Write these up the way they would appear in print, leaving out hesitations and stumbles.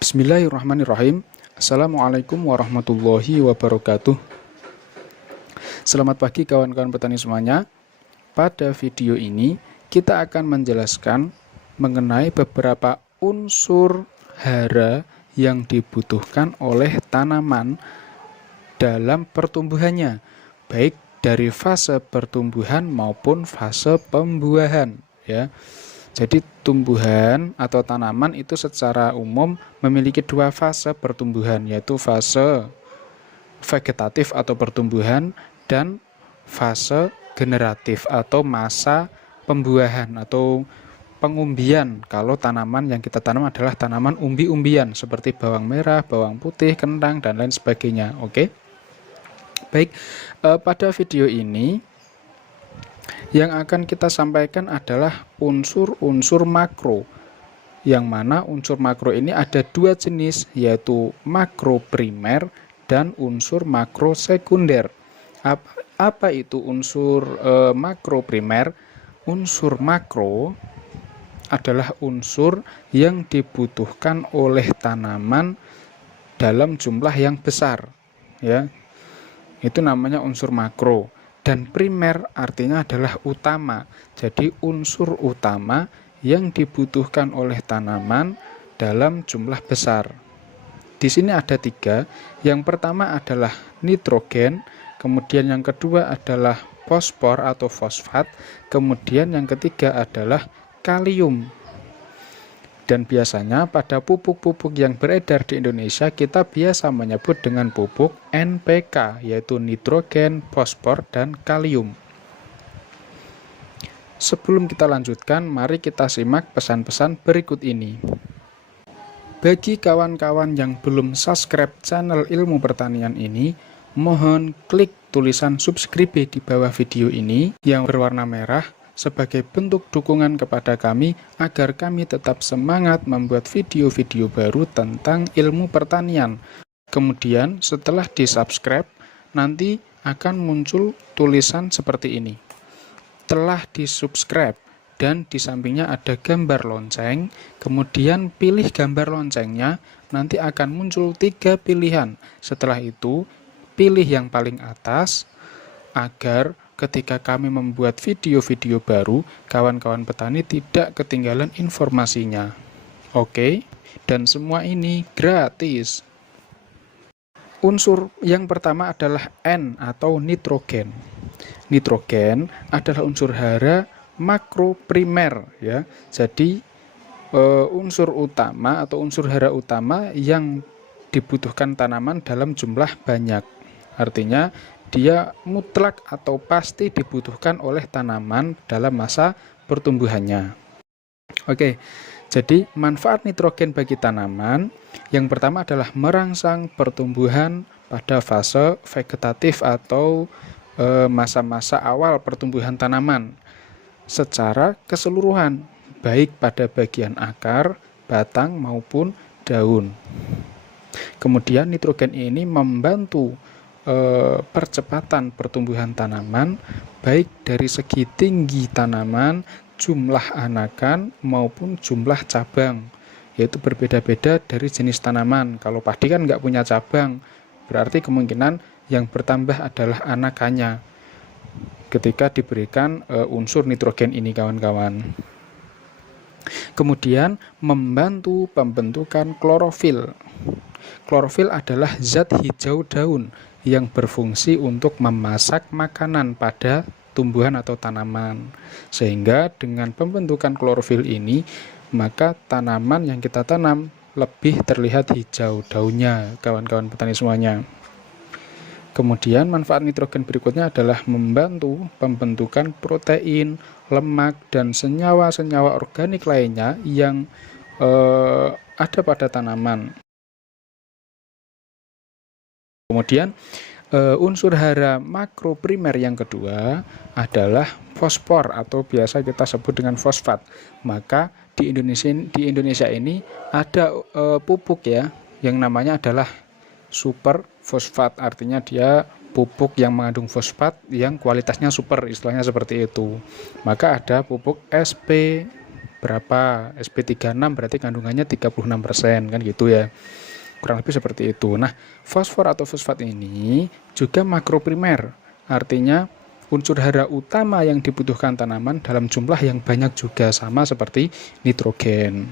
Bismillahirrahmanirrahim. Assalamualaikum warahmatullahi wabarakatuh. Selamat pagi kawan-kawan petani semuanya. Pada video ini kita akan menjelaskan mengenai beberapa unsur hara yang dibutuhkan oleh tanaman dalam pertumbuhannya, baik dari fase pertumbuhan maupun fase pembuahan, ya. Jadi tumbuhan atau tanaman itu secara umum memiliki dua fase pertumbuhan, yaitu fase vegetatif atau pertumbuhan dan fase generatif atau masa pembuahan atau pengumbian. Kalau tanaman yang kita tanam adalah tanaman umbi-umbian seperti bawang merah, bawang putih, kentang, dan lain sebagainya. Oke. Baik, pada video ini yang akan kita sampaikan adalah unsur-unsur makro, yang mana unsur makro ini ada dua jenis, yaitu makro primer dan unsur makro sekunder. Apa itu unsur makro primer? Unsur makro adalah unsur yang dibutuhkan oleh tanaman dalam jumlah yang besar, ya. Itu namanya unsur makro. Dan primer artinya adalah utama. Jadi unsur utama yang dibutuhkan oleh tanaman dalam jumlah besar. Di sini ada tiga. Yang pertama adalah nitrogen, kemudian yang kedua adalah fosfor atau fosfat, kemudian yang ketiga adalah kalium. Dan biasanya pada pupuk-pupuk yang beredar di Indonesia kita biasa menyebut dengan pupuk NPK, yaitu nitrogen, fosfor, dan kalium. Sebelum kita lanjutkan, mari kita simak pesan-pesan berikut ini. Bagi kawan-kawan yang belum subscribe channel Ilmu Pertanian ini, mohon klik tulisan subscribe di bawah video ini yang berwarna merah sebagai bentuk dukungan kepada kami agar kami tetap semangat membuat video-video baru tentang ilmu pertanian. Kemudian setelah di-subscribe, nanti akan muncul tulisan seperti ini. Telah di-subscribe, dan di sampingnya ada gambar lonceng, kemudian pilih gambar loncengnya, nanti akan muncul 3 pilihan. Setelah itu, pilih yang paling atas agar ketika kami membuat video-video baru, kawan-kawan petani tidak ketinggalan informasinya. Oke, dan semua ini gratis. Unsur yang pertama adalah N atau nitrogen. Nitrogen adalah unsur hara makro primer, ya. Jadi unsur utama atau unsur hara utama yang dibutuhkan tanaman dalam jumlah banyak. Artinya dia mutlak atau pasti dibutuhkan oleh tanaman dalam masa pertumbuhannya. Oke, jadi manfaat nitrogen bagi tanaman yang pertama adalah merangsang pertumbuhan pada fase vegetatif atau masa-masa awal pertumbuhan tanaman secara keseluruhan, baik pada bagian akar, batang, maupun daun. Kemudian nitrogen ini membantu percepatan pertumbuhan tanaman baik dari segi tinggi tanaman, jumlah anakan maupun jumlah cabang, yaitu berbeda-beda dari jenis tanaman. Kalau padi kan nggak punya cabang, berarti kemungkinan yang bertambah adalah anakannya ketika diberikan unsur nitrogen ini, kawan-kawan. Kemudian membantu pembentukan klorofil. Klorofil adalah zat hijau daun yang berfungsi untuk memasak makanan pada tumbuhan atau tanaman. Sehingga dengan pembentukan klorofil ini, maka tanaman yang kita tanam lebih terlihat hijau daunnya, kawan-kawan petani semuanya. Kemudian manfaat nitrogen berikutnya adalah membantu pembentukan protein, lemak, dan senyawa-senyawa organik lainnya yang ada pada tanaman. Kemudian unsur hara makro primer yang kedua adalah fosfor atau biasa kita sebut dengan fosfat. Maka di Indonesia ini ada pupuk, ya, yang namanya adalah super fosfat. Artinya dia pupuk yang mengandung fosfat yang kualitasnya super, istilahnya seperti itu. Maka ada pupuk SP, berapa, Sp36 berarti kandungannya 36% kan gitu ya. Kurang lebih seperti itu. Nah, fosfor atau fosfat ini juga makroprimer, artinya unsur hara utama yang dibutuhkan tanaman dalam jumlah yang banyak juga, sama seperti nitrogen.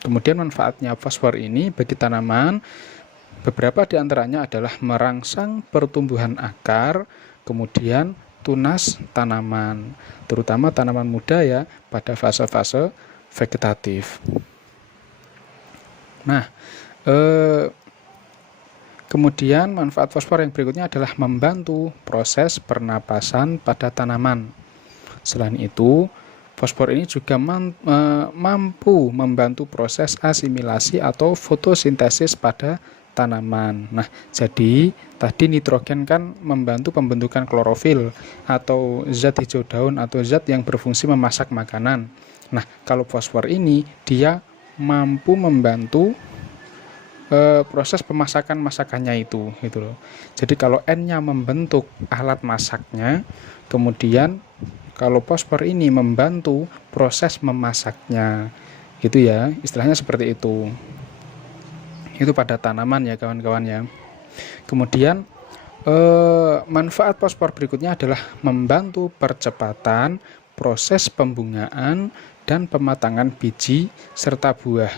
Kemudian manfaatnya fosfor ini bagi tanaman, beberapa di antaranya adalah merangsang pertumbuhan akar, kemudian tunas tanaman, terutama tanaman muda ya, pada fase-fase vegetatif. Nah, kemudian manfaat fosfor yang berikutnya adalah membantu proses pernapasan pada tanaman. Selain itu, fosfor ini juga mampu membantu proses asimilasi atau fotosintesis pada tanaman. Nah, jadi tadi nitrogen kan membantu pembentukan klorofil atau zat hijau daun atau zat yang berfungsi memasak makanan. Nah, kalau fosfor ini dia mampu membantu proses pemasakannya itu gitu loh. Jadi kalau N-nya membentuk alat masaknya, kemudian kalau fosfor ini membantu proses memasaknya, gitu ya, istilahnya seperti itu. Itu pada tanaman ya kawan-kawan ya. Kemudian manfaat fosfor berikutnya adalah membantu percepatan proses pembungaan dan pematangan biji serta buah,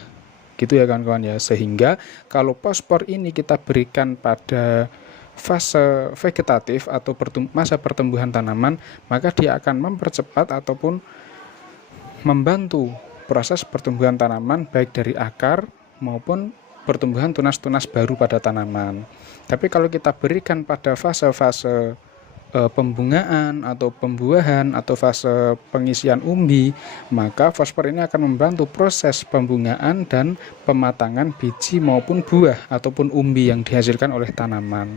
gitu ya kawan-kawan ya. Sehingga kalau fosfor ini kita berikan pada fase vegetatif atau masa pertumbuhan tanaman, maka dia akan mempercepat ataupun membantu proses pertumbuhan tanaman baik dari akar maupun pertumbuhan tunas-tunas baru pada tanaman. Tapi kalau kita berikan pada fase-fase pembungaan atau pembuahan atau fase pengisian umbi, maka fosfor ini akan membantu proses pembungaan dan pematangan biji maupun buah ataupun umbi yang dihasilkan oleh tanaman.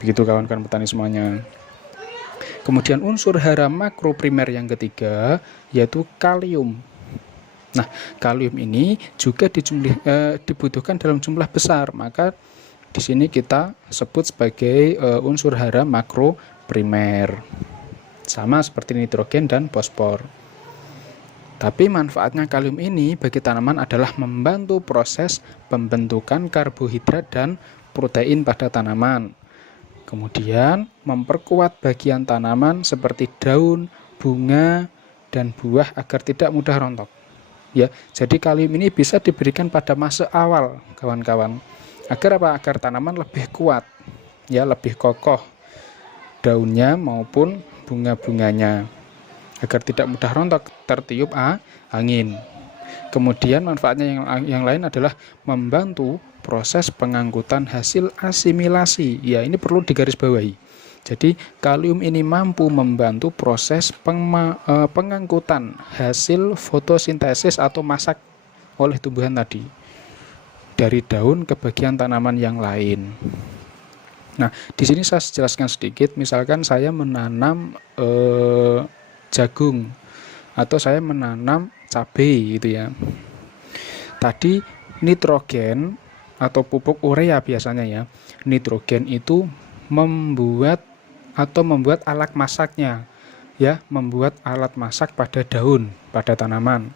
Begitu kawan-kawan petani semuanya. Kemudian unsur hara makroprimer yang ketiga yaitu kalium. Nah, kalium ini juga dibutuhkan dalam jumlah besar, maka di sini kita sebut sebagai unsur hara makroprimer, sama seperti nitrogen dan fosfor. Tapi manfaatnya kalium ini bagi tanaman adalah membantu proses pembentukan karbohidrat dan protein pada tanaman. Kemudian memperkuat bagian tanaman seperti daun, bunga, dan buah agar tidak mudah rontok. Ya, jadi kalium ini bisa diberikan pada masa awal, kawan-kawan. Agar apa? Agar tanaman lebih kuat, ya, lebih kokoh daunnya maupun bunga-bunganya, agar tidak mudah rontok tertiup angin. Kemudian manfaatnya yang lain adalah membantu proses pengangkutan hasil asimilasi. Ya, ini perlu digarisbawahi. Jadi kalium ini mampu membantu proses pengangkutan hasil fotosintesis atau masak oleh tumbuhan tadi dari daun ke bagian tanaman yang lain. Nah, di sini saya jelaskan sedikit. Misalkan saya menanam jagung atau saya menanam cabai gitu ya. Tadi nitrogen atau pupuk urea biasanya ya. Nitrogen itu membuat alat masaknya, ya, membuat alat masak pada daun, pada tanaman.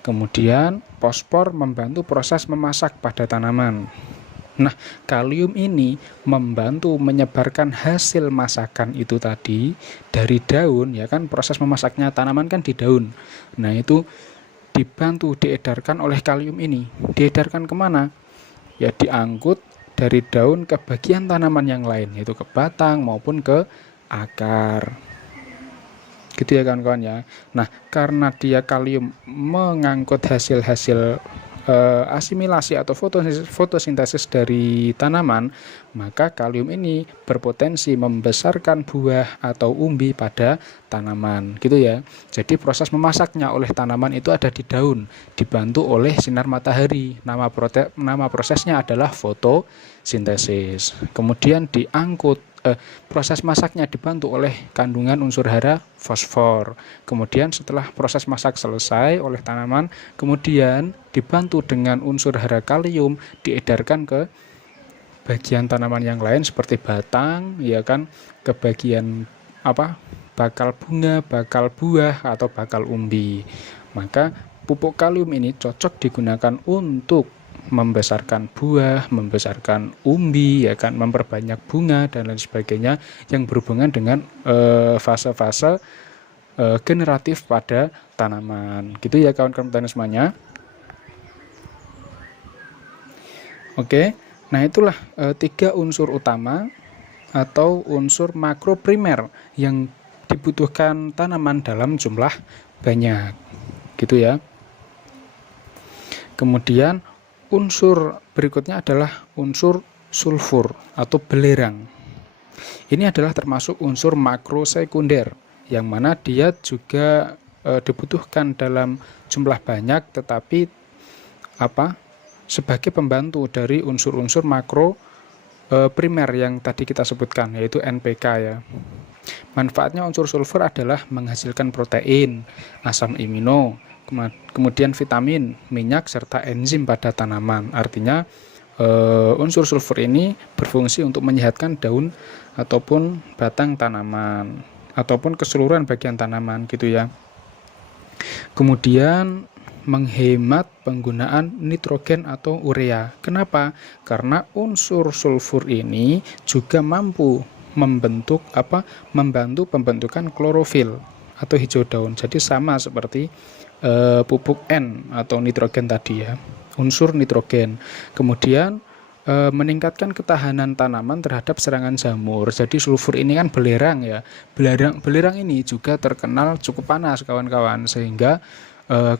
Kemudian fosfor membantu proses memasak pada tanaman. Nah, kalium ini membantu menyebarkan hasil masakan itu tadi dari daun, ya kan, proses memasaknya tanaman kan di daun. Nah, itu dibantu diedarkan oleh kalium ini. Diedarkan kemana? Ya, diangkut dari daun ke bagian tanaman yang lain, yaitu ke batang maupun ke akar. Gitu ya kawan-kawan ya. Nah, karena dia kalium mengangkut hasil-hasil asimilasi atau fotosintesis dari tanaman, maka kalium ini berpotensi membesarkan buah atau umbi pada tanaman, gitu ya. Jadi proses memasaknya oleh tanaman itu ada di daun, dibantu oleh sinar matahari. Nama prosesnya adalah fotosintesis. Kemudian diangkut, proses masaknya dibantu oleh kandungan unsur hara fosfor. Kemudian setelah proses masak selesai oleh tanaman, kemudian dibantu dengan unsur hara kalium diedarkan ke bagian tanaman yang lain seperti batang, ya kan, ke bagian bakal bunga, bakal buah atau bakal umbi. Maka pupuk kalium ini cocok digunakan untuk membesarkan buah, membesarkan umbi, ya kan, memperbanyak bunga dan lain sebagainya yang berhubungan dengan fase-fase generatif pada tanaman. Gitu ya kawan-kawan petani semuanya. Oke, nah itulah 3 unsur utama atau unsur makro primer yang dibutuhkan tanaman dalam jumlah banyak. Gitu ya. Kemudian unsur berikutnya adalah unsur sulfur atau belerang. Ini adalah termasuk unsur makro sekunder, yang mana dia juga dibutuhkan dalam jumlah banyak, tetapi sebagai pembantu dari unsur-unsur makro primer yang tadi kita sebutkan, yaitu NPK ya. Manfaatnya unsur sulfur adalah menghasilkan protein, asam amino, kemudian vitamin, minyak, serta enzim pada tanaman. Artinya unsur sulfur ini berfungsi untuk menyehatkan daun ataupun batang tanaman ataupun keseluruhan bagian tanaman gitu ya. Kemudian menghemat penggunaan nitrogen atau urea. Kenapa? Karena unsur sulfur ini juga mampu membantu pembentukan klorofil atau hijau daun. Jadi sama seperti pupuk N atau nitrogen tadi ya, unsur nitrogen. Kemudian meningkatkan ketahanan tanaman terhadap serangan jamur. Jadi sulfur ini kan belerang ya. Belerang ini juga terkenal cukup panas kawan-kawan, sehingga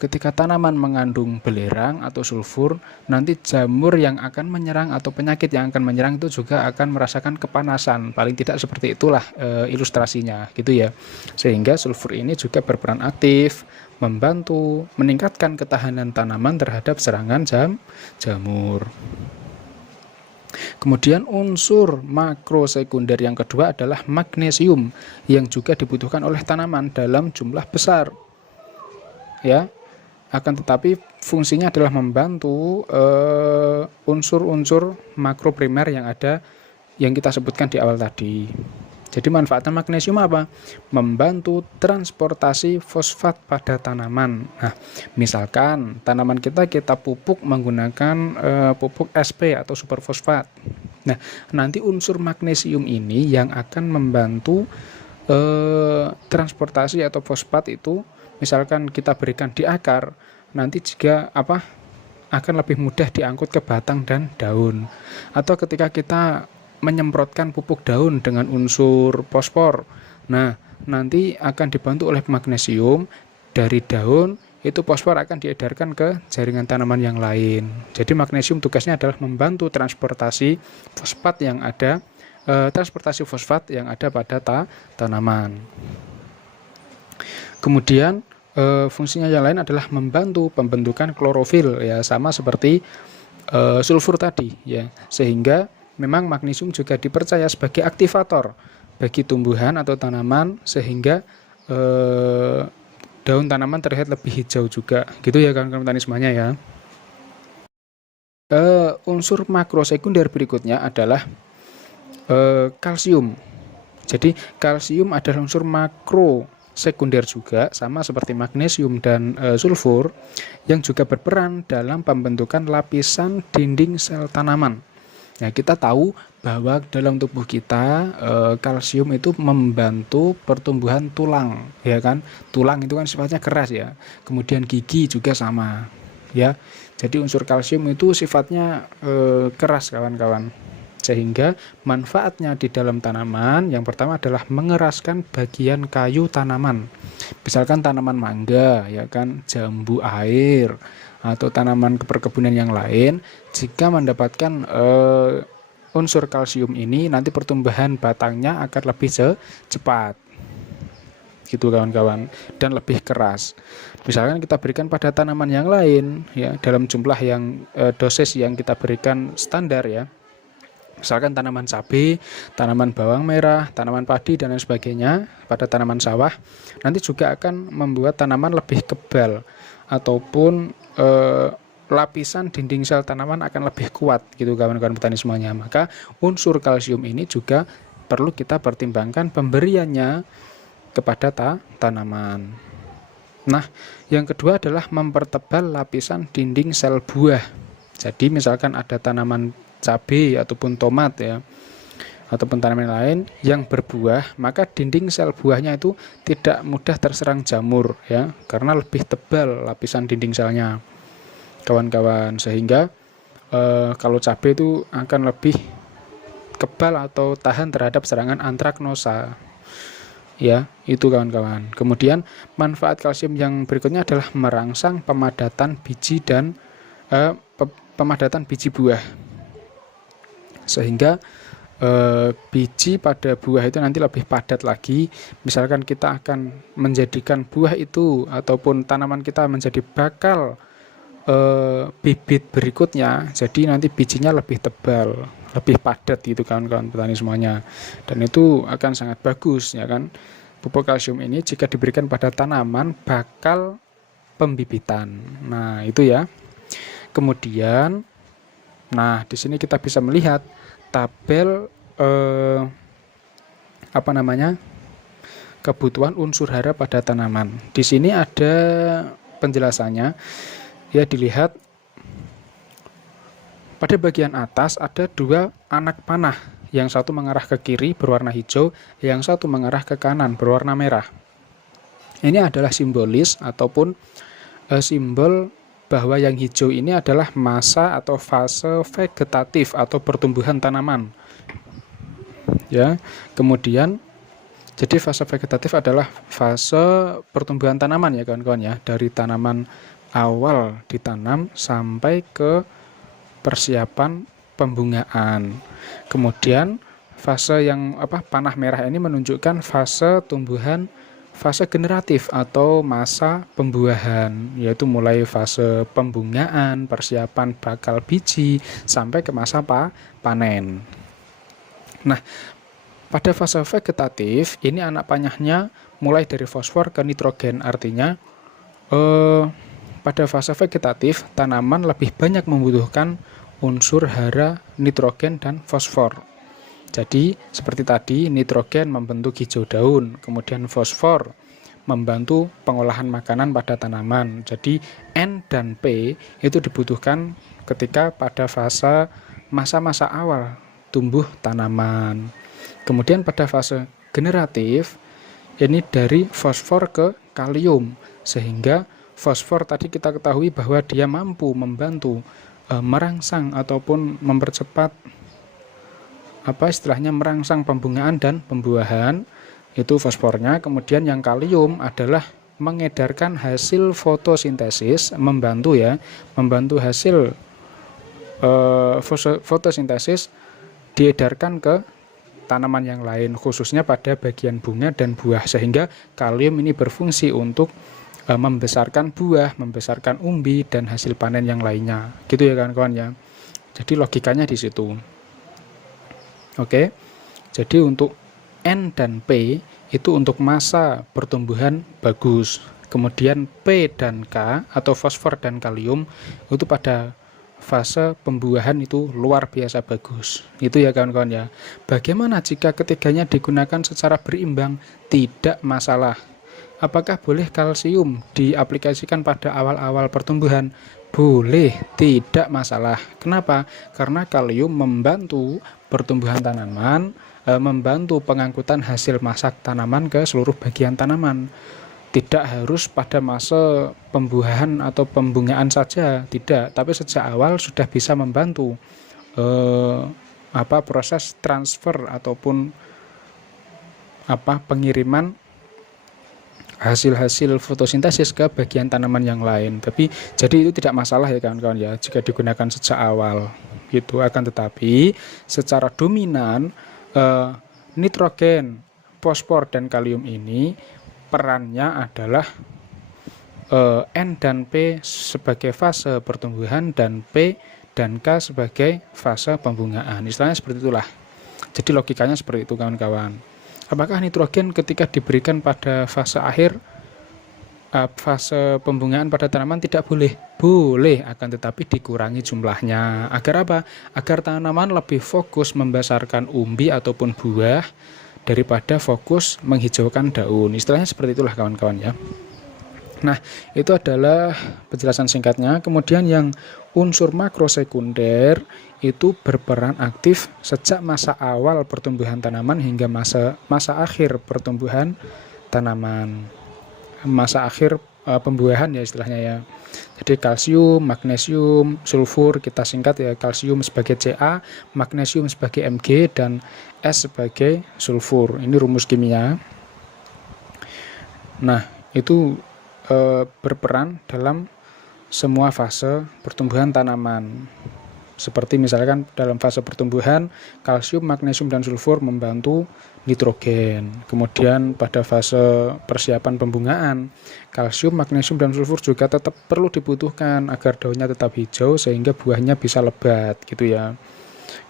ketika tanaman mengandung belerang atau sulfur, nanti jamur yang akan menyerang atau penyakit yang akan menyerang itu juga akan merasakan kepanasan. Paling tidak seperti itulah ilustrasinya gitu ya. Sehingga sulfur ini juga berperan aktif membantu meningkatkan ketahanan tanaman terhadap serangan jamur. Kemudian unsur makro sekunder yang kedua adalah magnesium, yang juga dibutuhkan oleh tanaman dalam jumlah besar. Ya, akan tetapi fungsinya adalah membantu unsur-unsur makro primer yang kita sebutkan di awal tadi. Jadi manfaatnya magnesium apa? Membantu transportasi fosfat pada tanaman. Nah, misalkan tanaman kita pupuk menggunakan pupuk SP atau superfosfat. Nah, nanti unsur magnesium ini yang akan membantu transportasi atau fosfat itu, misalkan kita berikan di akar, nanti juga akan lebih mudah diangkut ke batang dan daun. Atau ketika kita menyemprotkan pupuk daun dengan unsur fosfor, nah nanti akan dibantu oleh magnesium dari daun, itu fosfor akan diedarkan ke jaringan tanaman yang lain. Jadi magnesium tugasnya adalah membantu transportasi fosfat yang ada pada tanaman. Kemudian fungsinya yang lain adalah membantu pembentukan klorofil ya, sama seperti sulfur tadi ya, sehingga memang magnesium juga dipercaya sebagai aktivator bagi tumbuhan atau tanaman, sehingga daun tanaman terlihat lebih hijau juga gitu ya kawan-kawan petani semuanya ya. Unsur makro sekunder berikutnya adalah kalsium. Jadi kalsium adalah unsur makro sekunder juga, sama seperti magnesium dan sulfur, yang juga berperan dalam pembentukan lapisan dinding sel tanaman. Nah, kita tahu bahwa dalam tubuh kita kalsium itu membantu pertumbuhan tulang, ya kan? Tulang itu kan sifatnya keras ya. Kemudian gigi juga sama, ya. Jadi unsur kalsium itu sifatnya keras kawan-kawan. Sehingga manfaatnya di dalam tanaman yang pertama adalah mengeraskan bagian kayu tanaman. Misalkan tanaman mangga, ya kan, jambu air, atau tanaman perkebunan yang lain, jika mendapatkan unsur kalsium ini, nanti pertumbuhan batangnya akan lebih cepat gitu kawan-kawan, dan lebih keras. Misalkan kita berikan pada tanaman yang lain ya, dalam jumlah yang dosis yang kita berikan standar ya, misalkan tanaman cabai, tanaman bawang merah, tanaman padi dan lain sebagainya pada tanaman sawah, nanti juga akan membuat tanaman lebih kebal ataupun lapisan dinding sel tanaman akan lebih kuat gitu kawan-kawan petani semuanya. Maka unsur kalsium ini juga perlu kita pertimbangkan pemberiannya kepada tanaman. Nah, yang kedua adalah mempertebal lapisan dinding sel buah. Jadi misalkan ada tanaman cabai ataupun tomat ya, ataupun tanaman lain yang berbuah, maka dinding sel buahnya itu tidak mudah terserang jamur ya, karena lebih tebal lapisan dinding selnya, kawan-kawan. Sehingga kalau cabai itu akan lebih kebal atau tahan terhadap serangan antraknosa. Ya, itu kawan-kawan. Kemudian manfaat kalsium yang berikutnya adalah merangsang pemadatan biji dan pemadatan biji buah. Sehingga biji pada buah itu nanti lebih padat lagi. Misalkan kita akan menjadikan buah itu ataupun tanaman kita menjadi bakal bibit berikutnya, jadi nanti bijinya lebih tebal, lebih padat gitu kawan-kawan petani semuanya, dan itu akan sangat bagus ya kan. Pupuk kalsium ini jika diberikan pada tanaman bakal pembibitan. Nah itu ya. Kemudian, nah di sini kita bisa melihat tabel kebutuhan unsur hara pada tanaman. Di sini ada penjelasannya. Ya, dilihat pada bagian atas ada dua anak panah, yang satu mengarah ke kiri berwarna hijau, yang satu mengarah ke kanan berwarna merah. Ini adalah simbolis ataupun simbol bahwa yang hijau ini adalah masa atau fase vegetatif atau pertumbuhan tanaman. Ya, kemudian jadi fase vegetatif adalah fase pertumbuhan tanaman ya kawan-kawan ya, dari tanaman awal ditanam sampai ke persiapan pembungaan. Kemudian fase yang panah merah ini menunjukkan fase tumbuhan, fase generatif atau masa pembuahan, yaitu mulai fase pembungaan, persiapan bakal biji sampai ke masa panen. Nah, pada fase vegetatif ini anak panahnya mulai dari fosfor ke nitrogen, artinya pada fase vegetatif, tanaman lebih banyak membutuhkan unsur hara nitrogen dan fosfor. Jadi, seperti tadi, nitrogen membentuk hijau daun, kemudian fosfor membantu pengolahan makanan pada tanaman. Jadi, N dan P itu dibutuhkan ketika pada fase masa-masa awal tumbuh tanaman. Kemudian pada fase generatif, ini dari fosfor ke kalium, sehingga fosfor tadi kita ketahui bahwa dia mampu membantu merangsang ataupun mempercepat merangsang pembungaan dan pembuahan, itu fosfornya. Kemudian yang kalium adalah mengedarkan hasil fotosintesis, membantu hasil fotosintesis diedarkan ke tanaman yang lain, khususnya pada bagian bunga dan buah, sehingga kalium ini berfungsi untuk membesarkan buah, membesarkan umbi dan hasil panen yang lainnya. Gitu ya kawan-kawan ya. Jadi logikanya di situ. Oke. Jadi untuk N dan P itu untuk masa pertumbuhan bagus. Kemudian P dan K atau fosfor dan kalium itu pada fase pembuahan itu luar biasa bagus. Itu ya kawan-kawan ya. Bagaimana jika ketiganya digunakan secara berimbang? Tidak masalah. Apakah boleh kalsium diaplikasikan pada awal-awal pertumbuhan? Boleh, tidak masalah. Kenapa? Karena kalium membantu pertumbuhan tanaman, membantu pengangkutan hasil masak tanaman ke seluruh bagian tanaman. Tidak harus pada masa pembuahan atau pembungaan saja, tidak. Tapi sejak awal sudah bisa membantu proses transfer ataupun pengiriman hasil-hasil fotosintesis ke bagian tanaman yang lain. Tapi jadi itu tidak masalah ya kawan-kawan ya, jika digunakan sejak awal gitu. Akan tetapi secara dominan nitrogen, fosfor dan kalium ini perannya adalah N dan P sebagai fase pertumbuhan dan P dan K sebagai fase pembungaan. Istilahnya seperti itulah. Jadi logikanya seperti itu kawan-kawan. Apakah nitrogen ketika diberikan pada fase akhir, fase pembungaan pada tanaman tidak boleh? Boleh, akan tetapi dikurangi jumlahnya. Agar apa? Agar tanaman lebih fokus membesarkan umbi ataupun buah daripada fokus menghijaukan daun. Istilahnya seperti itulah kawan-kawan ya. Nah, itu adalah penjelasan singkatnya. Kemudian yang unsur makrosekunder itu berperan aktif sejak masa awal pertumbuhan tanaman hingga masa akhir pertumbuhan tanaman. Masa akhir pembuahan ya istilahnya ya. Jadi kalsium, magnesium, sulfur kita singkat ya, kalsium sebagai Ca, magnesium sebagai Mg, dan S sebagai sulfur. Ini rumus kimia. Nah, itu berperan dalam semua fase pertumbuhan tanaman. Seperti misalkan dalam fase pertumbuhan, kalsium, magnesium, dan sulfur membantu nitrogen. Kemudian pada fase persiapan pembungaan, kalsium, magnesium, dan sulfur juga tetap perlu dibutuhkan agar daunnya tetap hijau sehingga buahnya bisa lebat gitu ya.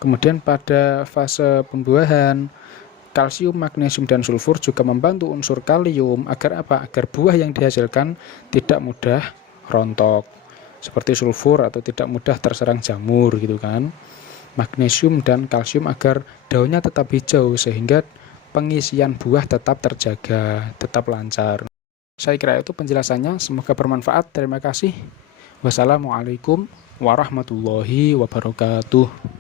Kemudian pada fase pembuahan, kalsium, magnesium, dan sulfur juga membantu unsur kalium agar apa? Agar buah yang dihasilkan tidak mudah rontok seperti sulfur atau tidak mudah terserang jamur gitu kan. Magnesium dan kalsium agar daunnya tetap hijau sehingga pengisian buah tetap terjaga, tetap lancar. Saya kira itu penjelasannya, semoga bermanfaat. Terima kasih. Wassalamualaikum warahmatullahi wabarakatuh.